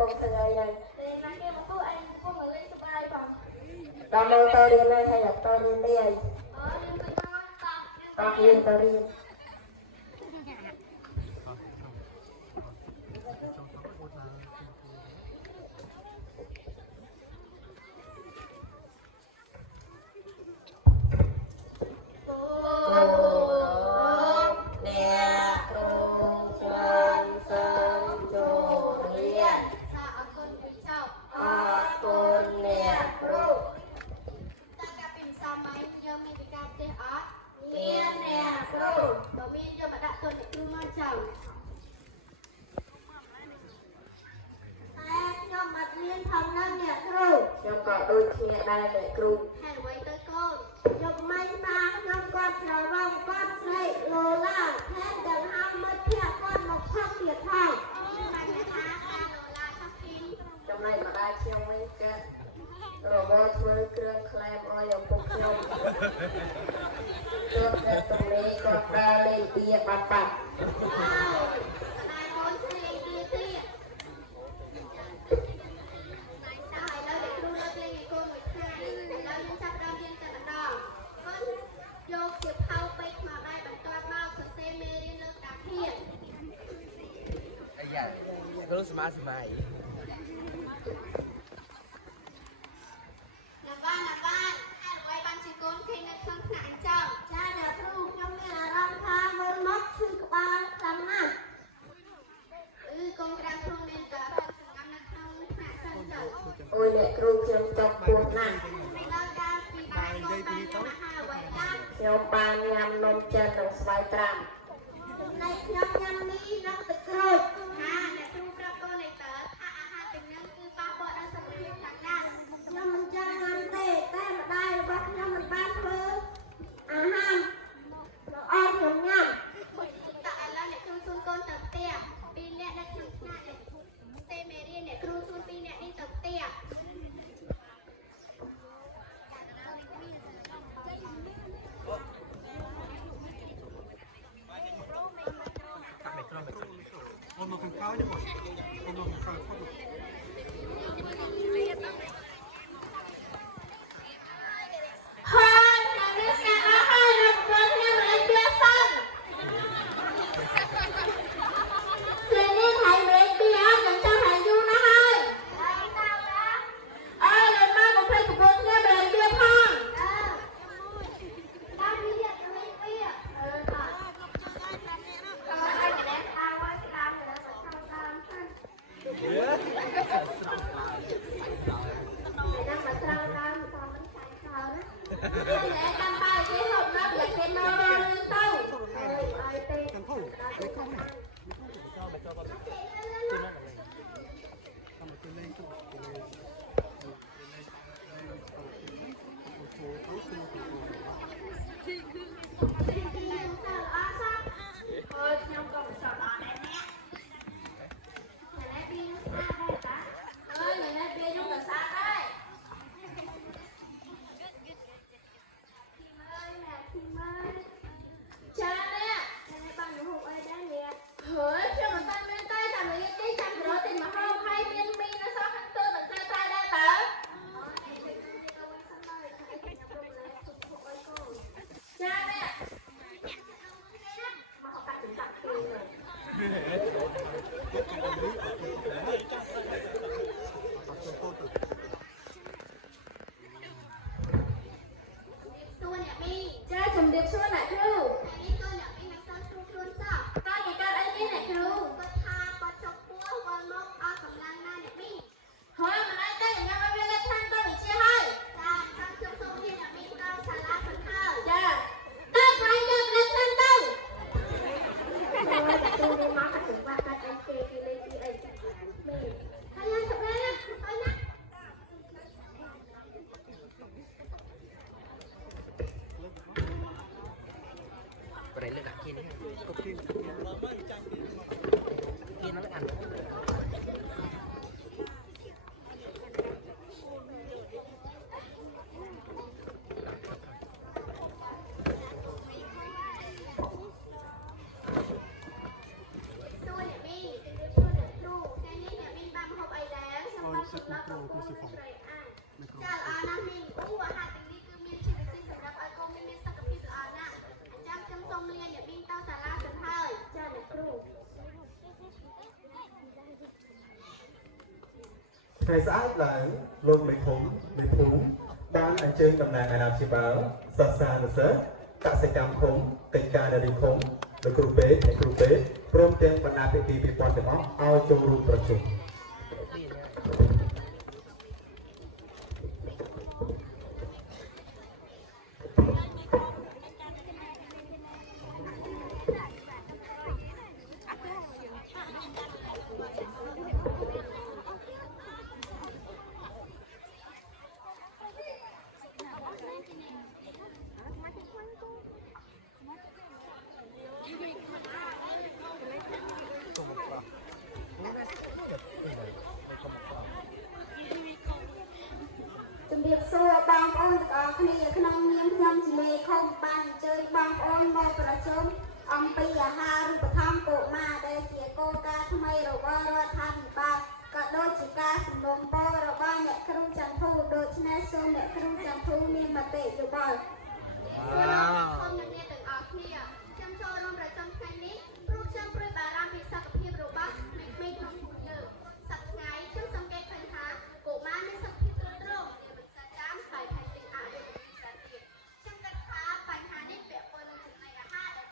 bông thay ai này thì mà kêu mà cô anh cô mà lên sub ai phòng đam mê tao điên này hay là tao điên đi ai liên quan ngon tao điên tao điênខ្ញុំក៏ដូចគ្នាដែរអ្នកគ្រូហើយអ្វីទៅកូនយកម៉េចតាខ្ញុំគាត់ស្រវឹងគាត់ស្រែកលឡាថែមទាំងហៅមិត្តភក្តិគាត់មកផឹកទៀតផងបានថាការលឡាឆាប់ពីចំណែកម្ដាយខ្ញុំវិញក៏រវល់ធ្វើគ្រឿងក្លែមឲ្យឪពុកខ្ញុំទើបតែទំនេរគាត់ដើរលេងបៀបាត់បាត់តែកូនឆ្លៀងទៀតទៀតយកជាផៅពេកមកដែរបន្ទាប់មកសរសេរមេរៀនលើក្តារខៀនអាយ៉ាគ្រូស្មារស្មាយណាវ៉ាហើយអ្វីបានជាកូនឃើញនៅក្នុងថ្នាក់អញ្ចឹងចាអ្នកគ្រូខ្ញុំមានអារម្មណ៍ថាមុនមកឈឺក្បាលខ្លាំងណាស់កូនក្រាំខ្លួនមានតែសម្ងាត់នៅក្នុងថ្នាក់សិនទៅអូយអ្នកគ្រូខ្ញុំចង់ពោះណាស់ខ្ញុំបានញ៉ាំនំចិននិងស្វាយត្រាំចំណែកខ្ញុំញ៉ាំមីនិងទឹកក្រូចហាអ្នកគ្រូប្រាប់កូនឯតើថាអាហារទាំងនេះគឺប៉ះពាល់ដល់សុខភាពខ្លាំងណាស់ខ្ញុំមិនចង់ញ៉ាំទេតែម្ដាយរបស់ខ្ញុំមិនបានធ្វើអាហារល្អខ្ញុំញ៉ាំតែឥឡូវអ្នកគ្រូជូនកូនទៅផ្ទះ2នាក់នៅក្នុងថ្នាក់ទេមេរៀនអ្នកគ្រូជូន2នាក់នេះទៅផ្ទះអូនមកខាងក្រោយនេះបងអូនមកខាងក្រោយផុតហើយអ្នករៀនស្អាតហើយរកបងខ្ញុំលេងវាសិនស្រីនេះហើយលេងវាអត់មិនចង់ឲ្យយូរណាស់ហើយអើលេងមកផ្លេចក្បួនគ្នាលេងវាផងតាមនេះលេងវាតោះចាំបាយគេហូបដល់តែគេនៅលើទៅអើយទេខាងធូរលេខខុសណាចូលបើចូលគាត់ទៅលេងទៅខ្ញុំក៏មិនសល់អត់ដែរអ្នកតែពីនោះស្អាតដែរតាអើយថ្ងៃនេះវាខ្ញុំក៏ស្អាតដែរធីមើលចាអ្នកនេះបានហូបអីដែរអ្នកហើយខ្ញុំមិនតាន់មានតែតាមរយៈទីចាំរត់ទីមកហូបហើយមានមីនៅសោះខាងទៅនឹងតែតែដែរតើចាអ្នក sự ô tô của sự phòng ចាល្អណាស់មីងអូអាហារទាំងនេះគឺមានជីវជាតិសម្រាប់ឲ្យកូនមានសុខភាពល្អណាស់អញ្ចឹងខ្ញុំសូមលាអ្នកមីងទៅសាលាសិនហើយចាអ្នកគ្រូ ថ្ងៃស្អាតឡើងលោកមេឃុំមេភូមិបានអញ្ជើញតំណាងអាណាព្យាបាលសិស្សានុសិស្សកសិកម្មឃុំកិច្ចការនារីឃុំលោកគ្រូពេទ្យអ្នកគ្រូពេទ្យព្រមទាំងបណ្ដាភាគីពាក់ព័ន្ធទាំងអស់ឲ្យចូលរួមប្រជុំ ជំរាបសួរបងប្អូនទាំងអស់គ្នាក្នុងនាមខ្ញុំជាមេឃុំបានអញ្ជើញបងប្អូនមកប្រជុំអំពីអាហារូបត្ថម្ភកុមារដែលជាគោលការណ៍ថ្មីរបស់រដ្ឋាភិបាលក៏ដូចជាការសំណូមពររបស់អ្នកគ្រូចន្ទភូដូច្នេះសូមអ្នកគ្រូចន្ទភូមានមតិយោបល់ ខ្ញុំនឹងអ្នកទាំងអស់គ្នាខ្ញុំចូលរួមប្រចាំថ្ងៃនេះព្រោះខ្ញុំព្រួយបារម្ភពីសុខភាពរបស់ក្មេងៗក្នុងភូមិយើងសប្តាហ៍ខ្ញុំសង្កេតឃើញថាកុមារមានសុខភាពទ្រុឌទ្រោមមានវិសាចាំហើយថែមទាំងអយុធវិជ្ជាទៀតខ្ញុំគិតថាបញ្ហានេះពាក់ព័ន្ធនឹងចំណីអាហារដែល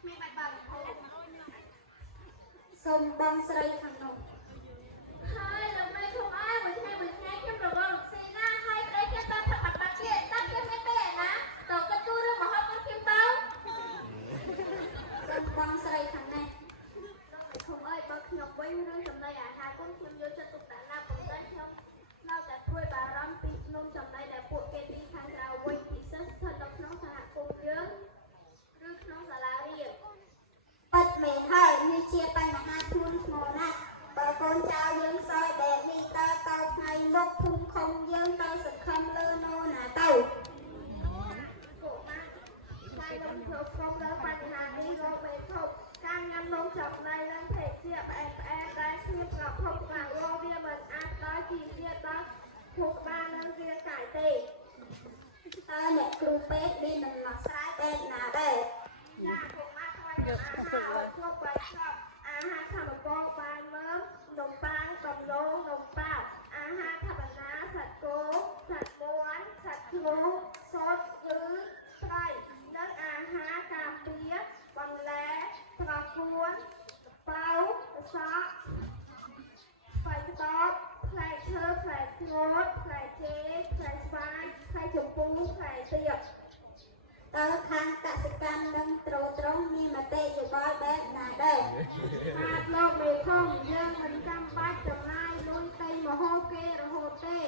គ្មានបាច់បរិភោគសូមបងស្រីខាងនោះហើយលោកមេធំអើយមួយថ្ងៃខ្ញុំរវល់រកស៊ីណាហើយប្តីខ្ញុំបានផឹកបាត់បាត់ទៀតតែខ្ញុំមានពេលឯណាតើគិតគូររឿងមហោបខ្ញុំទៅសូមបងស្រីខាងនេះលោកមេធំអើយបើខ្ញុំវិញរឿងចំណីអាហារខ្ញុំយកចិត្តទុកដាក់ណាស់ប៉ុន្តែខ្ញុំនៅតែព្រួយបារម្ភពីនំចំណីដែលពួកគេទីខាងក្រៅវិញពិសេសស្ថិតនៅក្នុងសហគមន៍យើងឬក្នុងសាលារៀនពិតមែនហើយវាជាបញ្ហាធ្ងន់ធ្ងរណាស់បើកូនចៅយើងសោយបែបនេះតើថ្ងៃមុខភូមិឃុំយើងទៅសង្ឃឹមលើនោណាទៅពួកម៉ាក់តែលោកធ្វើក្រុមលើបញ្ហានេះលោកមេធំការញ៉ាំនំចំណីនិងភេសជ្ជៈផ្អែមតែគ្មានប្រភពខ្លាំងលោកវាមិនអាចដល់ជីវជាតិដល់ភពបាននឹងរាងកាយទេតើអ្នកគ្រូពេទ្យមានដំណោះស្រាយបែបណាដែរចាពួកម៉ាក់ខ្វាយអាហារឲ្យគ្រប់បែបស្រាប់អាហារធម្មពលបានមើលនំប៉័ងដំឡូងនំប៉ាវអាហារធម្មតាសាច់គោសាច់មាន់សាច់ជ្រូកសូត្រគឺត្រីនិងអាហារការពារបន្លែត្រកួនប៉ៅសក់ស្វាយខ្ទប់ផ្លែឈើផ្លែស្ងួតផ្លែចេកផ្លែស្វាយផ្លែជម្ពូផ្លែទៀបតើខាងកសិកម្មនិងត្រួតត្រងមានមតិយោបល់បែបណាដែរបាទលោកមេធំយើងមិនចាំបាច់ចំណាយលុយទៅមហោគេរហូតទេ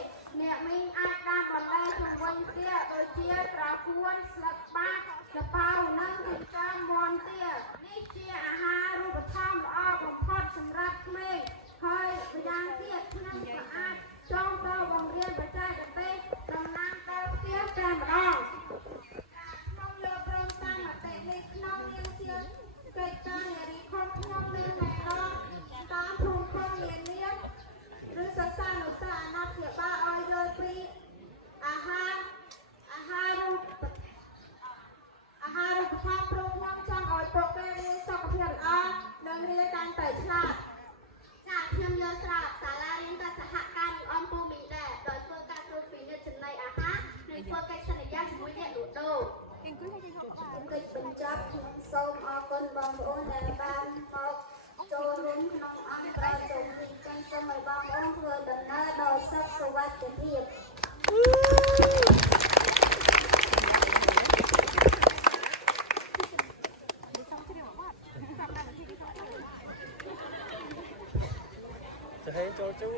អ្នកមីងអាចដាំបន្លែជំវិញទៀតដូចជាត្រកួនស្លឹកបាក់ល្ពៅនិងចិញ្ចើមមាន់ទៀតនេះជាអាហារូបត្ថម្ភល្អបំផុតសម្រាប់ក្មេងហើយម្យ៉ាងទៀតខ្ញុំក៏អាចចង់ទៅបង្រៀនបច្ចេកទេសដំណាំទៅផ្ទះតែម្ដងខ្ញុំយល់ព្រមតាមមតិនេះក្នុងនាមជាកិច្ចការនារីខុសខ្ញុំមានតែតាមភូមិឃុំនានាឬសិស្សានុសិស្សអាណាព្យាបាលឲ្យយល់ពីអាហារូបត្ថម្ភព្រោះខ្ញុំចង់ឲ្យពួកគេមានសុខភាពល្អនិងរៀនកាន់តែឆ្លាតចាខ្ញុំយល់ស្រាប់សាលារៀនក៏សហការនឹងអង្គភូមិមីងដែរដោយធ្វើការត្រួតពិនិត្យចំណីអាហារនិងធ្វើកិច្ចសន្យាជាមួយអ្នកលក់ដូរកិច្ចបញ្ចប់ខ្ញុំសូមអរគុណបងប្អូនដែលបានមកចូលរួមក្នុងអង្គប្រជុំនេះចឹងសូមឲ្យបងប្អូនធ្វើដំណើរដោយសុខសុវត្ថិភាព จะให้โจจู้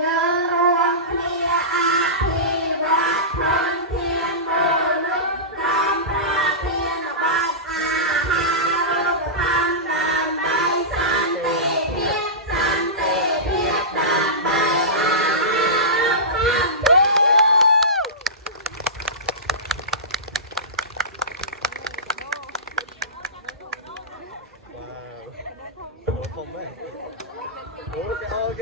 យើងរួមគ្នាអភិវឌ្ឍធនធានមនុស្សក្រុមប្រធានបទអាហារូបត្ថម្ភដើម្បីសន្តិភាពដើម្បីអាហារូបត្ថម្ភ ว้าว ok.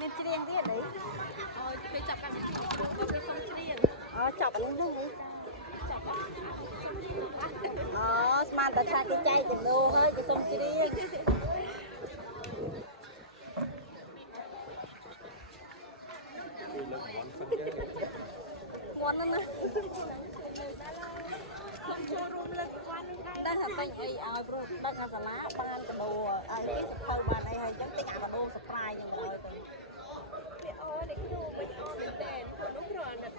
Bên chiên cái đấy. Phải chọcกันcó cái sông chiên. Chọc anh luôn đấy. Mà ta thay cái chay thì nô hơi cái sông chiên. Con nó nè. Đang hạt bánh ấy bro, đang hạt lá ban cái đồ cái khâu ban ấy hay chắc tính cả đồ surprise như vậy thôi. Để ơi để cái đồ bánh on để tên của nó rồi là